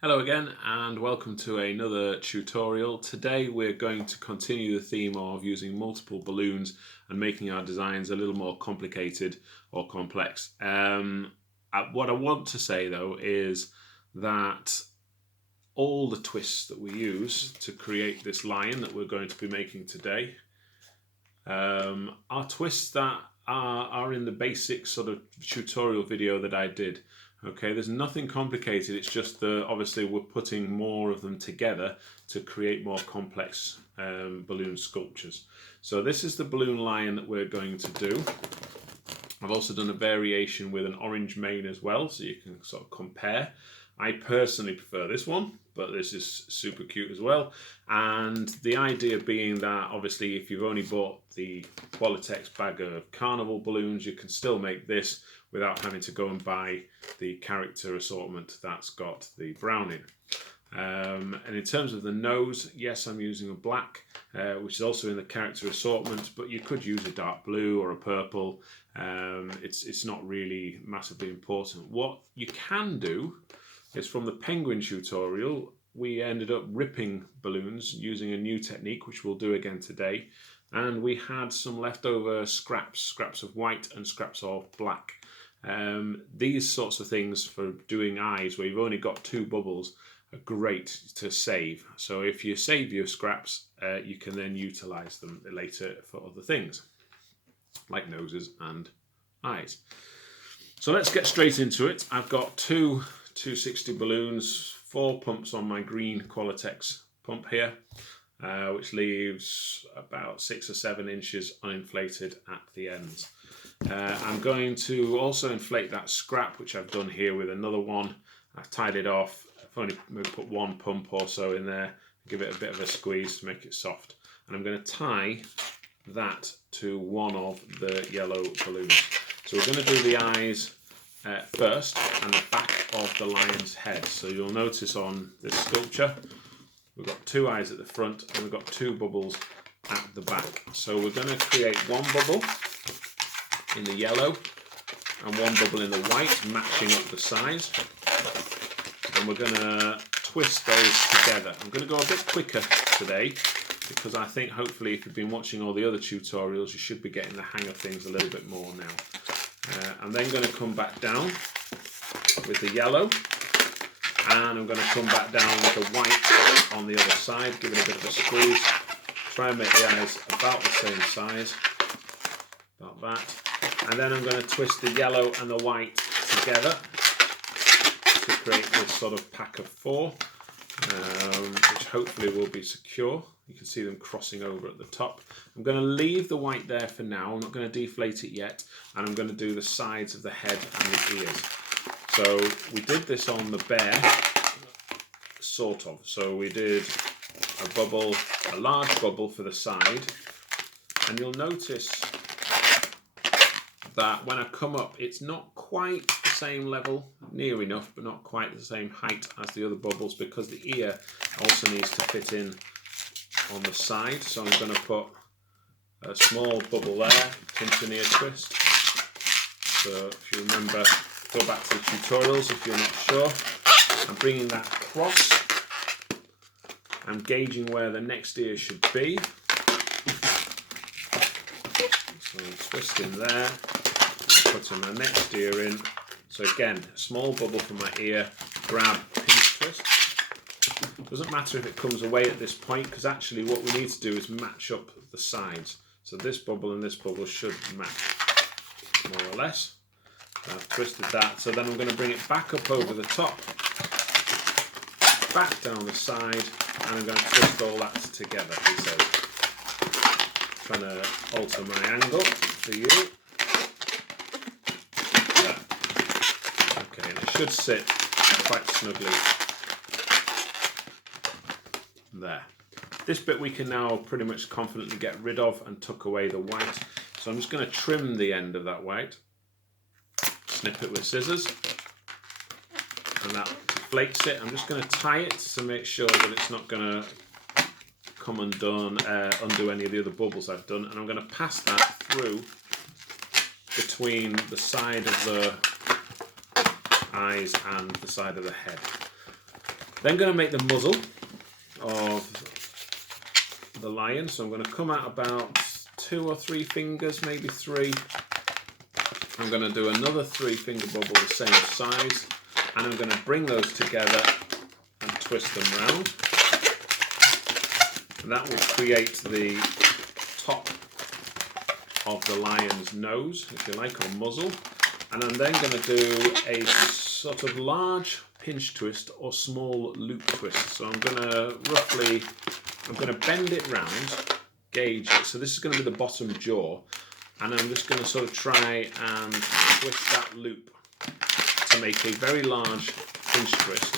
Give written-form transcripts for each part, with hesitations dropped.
Hello again and welcome to another tutorial. Today we're going to continue the theme of using multiple balloons and making our designs a little more complicated or complex. What I want to say though is that all the twists that we use to create this lion that we're going to be making today are twists that are in the basic sort of tutorial video that I did. Okay, there's nothing complicated, it's just that obviously we're putting more of them together to create more complex balloon sculptures. So this is the balloon lion that we're going to do. I've also done a variation with an orange mane as well, so you can sort of compare. I personally prefer this one, but this is super cute as well. And the idea being that obviously if you've only bought the Qualitex bag of carnival balloons, you can still make this without having to go and buy the character assortment that's got the brown in. And in terms of the nose, yes, I'm using a black, which is also in the character assortment, but you could use a dark blue or a purple. It's not really massively important. What you can do is, from the penguin tutorial, we ended up ripping balloons using a new technique, which we'll do again today. And we had some leftover scraps of white and scraps of black. These sorts of things for doing eyes, where you've only got two bubbles, are great to save. So if you save your scraps, you can then utilize them later for other things, like noses and eyes. So let's get straight into it. I've got two 260 balloons, 4 pumps on my green Qualitex pump here, which leaves about 6 or 7 inches uninflated at the ends. I'm going to also inflate that scrap, which I've done here with another one. I've tied it off. I've only maybe put 1 pump or so in there, give it a bit of a squeeze to make it soft. And I'm going to tie that to one of the yellow balloons. So we're going to do the eyes first and the back of the lion's head. So you'll notice on this sculpture we've got 2 eyes at the front and we've got 2 bubbles at the back. So we're going to create 1 bubble in the yellow and 1 bubble in the white, matching up the size, and we're going to twist those together. I'm going to go a bit quicker today because I think hopefully if you've been watching all the other tutorials you should be getting the hang of things a little bit more now. I'm then going to come back down with the yellow, and I'm going to come back down with the white on the other side, give it a bit of a squeeze, try and make the eyes about the same size, about that, and then I'm going to twist the yellow and the white together to create this sort of pack of 4, which hopefully will be secure. You can see them crossing over at the top. I'm going to leave the white there for now. I'm not going to deflate it yet, and I'm going to do the sides of the head and the ears. So we did this on the bear, sort of. So we did a bubble, a large bubble for the side, and you'll notice that when I come up, it's not quite the same level, near enough, but not quite the same height as the other bubbles, because the ear also needs to fit in on the side. So I'm going to put a small bubble there, pinch and ear twist. So if you remember, go back to the tutorials if you're not sure. I'm bringing that across. I'm gauging where the next ear should be. So I'm twisting there, putting my next ear in. So again, a small bubble from my ear, grab, pinch twist. Doesn't matter if it comes away at this point, because actually what we need to do is match up the sides. So this bubble and this bubble should match, more or less. So I've twisted that, so then I'm going to bring it back up over the top, back down the side, and I'm going to twist all that together, he says. Trying to alter my angle for you. There. Okay, and it should sit quite snugly there. This bit we can now pretty much confidently get rid of and tuck away the white. So I'm just going to trim the end of that white, snip it with scissors, and that deflates it. I'm just going to tie it to make sure that it's not going to come undone, undo any of the other bubbles I've done, and I'm going to pass that through between the side of the eyes and the side of the head. Then going to make the muzzle of the lion. So I'm going to come out about 2 or 3 fingers, maybe 3. I'm going to do another 3-finger bubble the same size, and I'm going to bring those together and twist them round. And that will create the top of the lion's nose, if you like, or muzzle. And I'm then going to do a sort of large pinch twist or small loop twist. So I'm going to bend it round, gauge it. So this is going to be the bottom jaw. And I'm just going to sort of try and twist that loop to make a very large pinch twist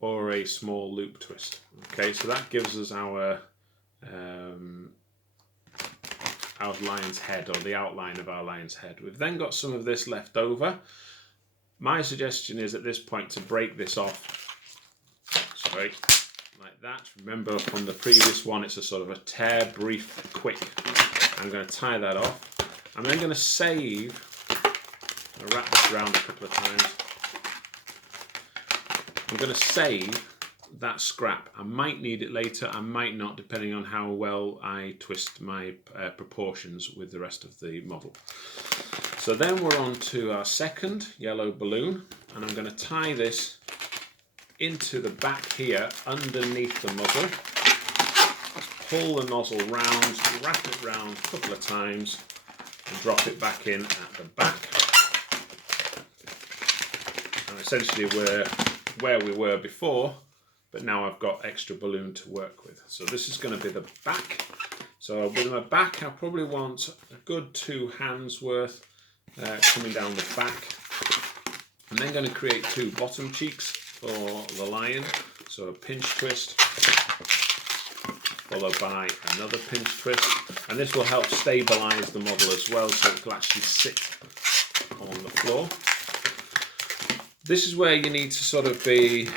or a small loop twist. Okay, so that gives us our lion's head, or the outline of our lion's head. We've then got some of this left over. My suggestion is at this point to break this off straight like that. Remember from the previous one, it's a sort of a tear, brief, quick. I'm going to tie that off. I'm then going to save, I'll wrap this around a couple of times. I'm going to save that scrap. I might need it later, I might not, depending on how well I twist my proportions with the rest of the model. So then we're on to our second yellow balloon, and I'm going to tie this into the back here underneath the muzzle. Pull the nozzle round, wrap it round a couple of times and drop it back in at the back. And essentially we're where we were before, but now I've got extra balloon to work with. So this is going to be the back. So with my back, I probably want a good 2 hands worth coming down the back. I'm then going to create 2 bottom cheeks for the lion. So a pinch twist, followed by another pinch twist. And this will help stabilize the model as well, so it will actually sit on the floor. This is where you need to sort of be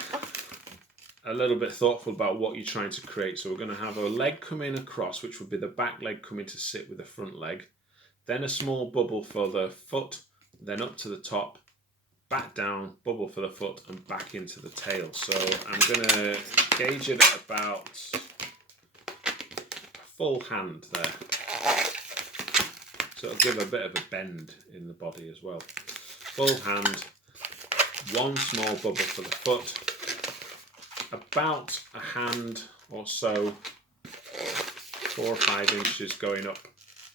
a little bit thoughtful about what you're trying to create. So we're going to have a leg come in across, which would be the back leg coming to sit with the front leg. Then a small bubble for the foot, then up to the top, back down, bubble for the foot, and back into the tail. So I'm going to gauge it at about a full hand there. So it'll give a bit of a bend in the body as well. Full hand, 1 small bubble for the foot, about a hand or so, 4 or 5 inches going up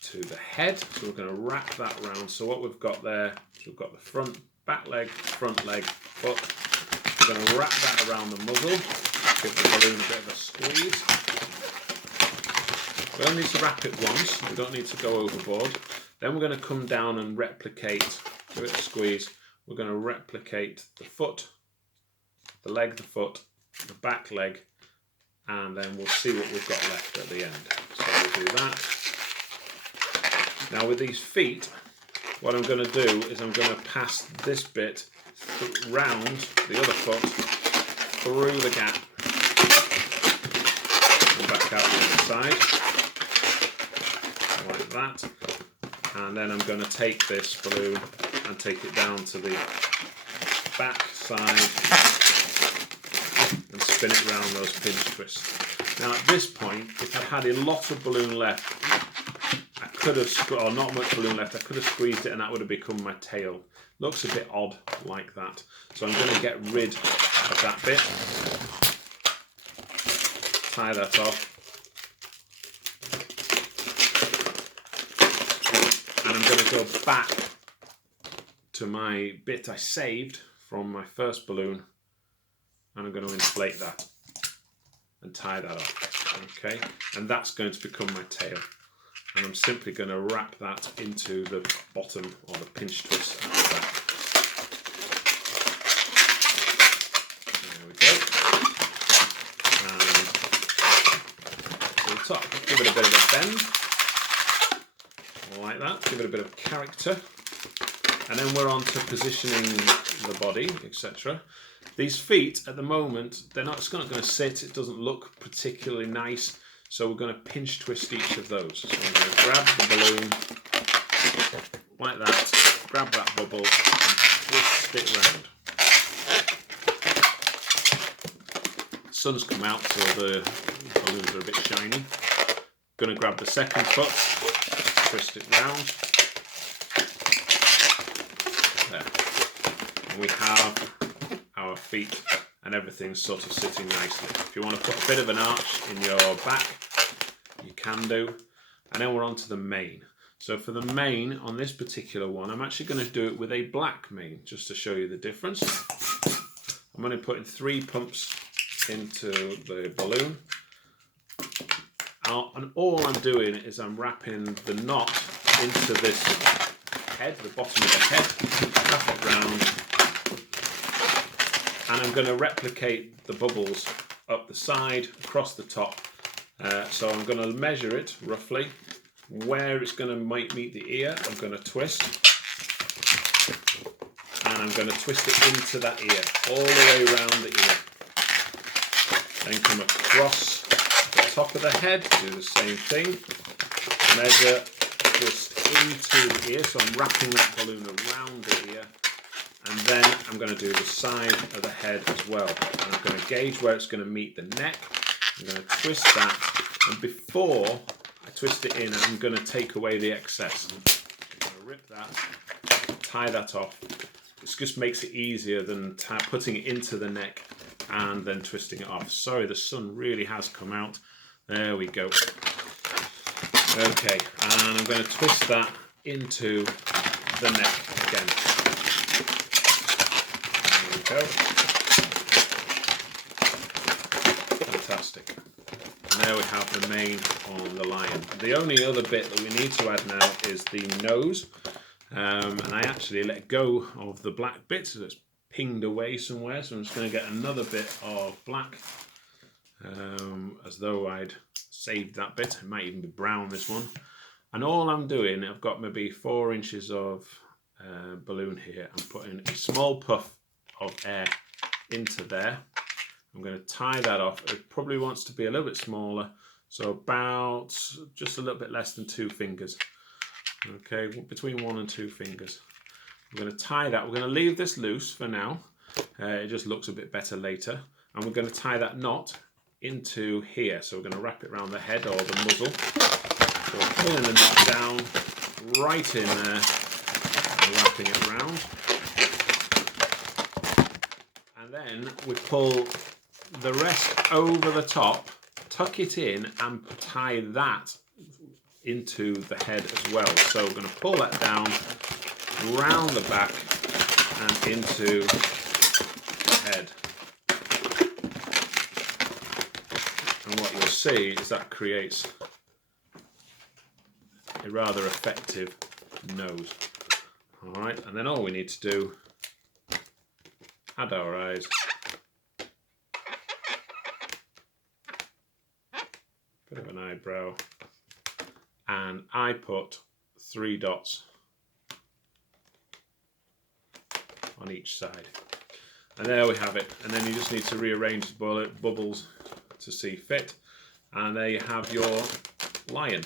to the head. So we're going to wrap that round. So what we've got there is we've got the front, back leg, front leg, foot. We're going to wrap that around the muzzle, give the balloon a bit of a squeeze. We don't need to wrap it once, we don't need to go overboard. Then we're going to come down and replicate, give it a squeeze. We're going to replicate the foot, the leg, the foot, the back leg, and then we'll see what we've got left at the end. So we'll do that. Now with these feet, what I'm going to do is I'm going to pass this bit round the other foot, through the gap, and back out the other side, like that. And then I'm going to take this balloon and take it down to the back side and spin it around those pinch twists. Now at this point, if I had a lot of balloon left, I could have, or not much balloon left, I could have squeezed it and that would have become my tail. Looks a bit odd like that. So I'm going to get rid of that bit. Tie that off. And I'm going to go back to my bit I saved from my first balloon, and I'm going to inflate that and tie that off. Okay, and that's going to become my tail. And I'm simply going to wrap that into the bottom or the pinch twist at the back. There we go. And to the top, give it a bit of a bend. Like that, give it a bit of character. And then we're on to positioning the body, etc. These feet at the moment, it's not going to sit, it doesn't look particularly nice, so we're going to pinch twist each of those. So I'm going to grab the balloon like that, grab that bubble and twist it round. sun's come out, so the balloons are a bit shiny. Going to grab the second foot, twist it round. There. And we have our feet and everything's sort of sitting nicely. If you want to put a bit of an arch in your back, you can do. And then we're on to the mane. So for the mane on this particular one, I'm actually going to do it with a black mane, just to show you the difference. I'm going to put in 3 pumps into the balloon. And all I'm doing is I'm wrapping the knot into this head, the bottom of the head, wrap it round, and I'm going to replicate the bubbles up the side, across the top. So I'm going to measure it roughly. Where it's going to might meet the ear, I'm going to twist, and I'm going to twist it into that ear, all the way around the ear. Then come across the top of the head, do the same thing, measure, twist into the ear, so I'm wrapping that balloon around the ear, and then I'm going to do the side of the head as well. And I'm going to gauge where it's going to meet the neck, I'm going to twist that, and before I twist it in, I'm going to take away the excess. I'm going to rip that, tie that off. This just makes it easier than putting it into the neck and then twisting it off. Sorry, the sun really has come out. There we go. Okay, and I'm going to twist that into the neck again. There we go. Fantastic. Now we have the mane on the lion. The only other bit that we need to add now is the nose. And I actually let go of the black bit, so it's pinged away somewhere. So I'm just going to get another bit of black, as though I'd saved that bit. It might even be brown, this one. And all I'm doing, I've got maybe 4 inches of balloon here. I'm putting a small puff of air into there. I'm going to tie that off. It probably wants to be a little bit smaller, so about just a little bit less than 2 fingers. Okay, between 1 and 2 fingers. I'm going to tie that. We're going to leave this loose for now. It just looks a bit better later. And we're going to tie that knot into here. So we're going to wrap it around the head or the muzzle. So we're pulling the knot down right in there and wrapping it around. And then we pull the rest over the top, tuck it in, and tie that into the head as well. So we're going to pull that down, round the back, and into the head. And what you'll see is that creates a rather effective nose. Alright, and then all we need to do, add our eyes, bit of an eyebrow, and I put 3 dots on each side. And there we have it. And then you just need to rearrange the bubbles to see fit. And there you have your lion.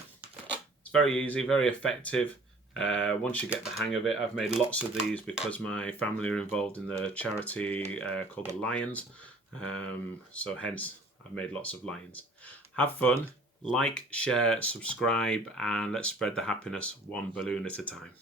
It's very easy, very effective. Once you get the hang of it, I've made lots of these because my family are involved in the charity called the Lions. So hence, I've made lots of lions. Have fun, like, share, subscribe, and let's spread the happiness 1 balloon at a time.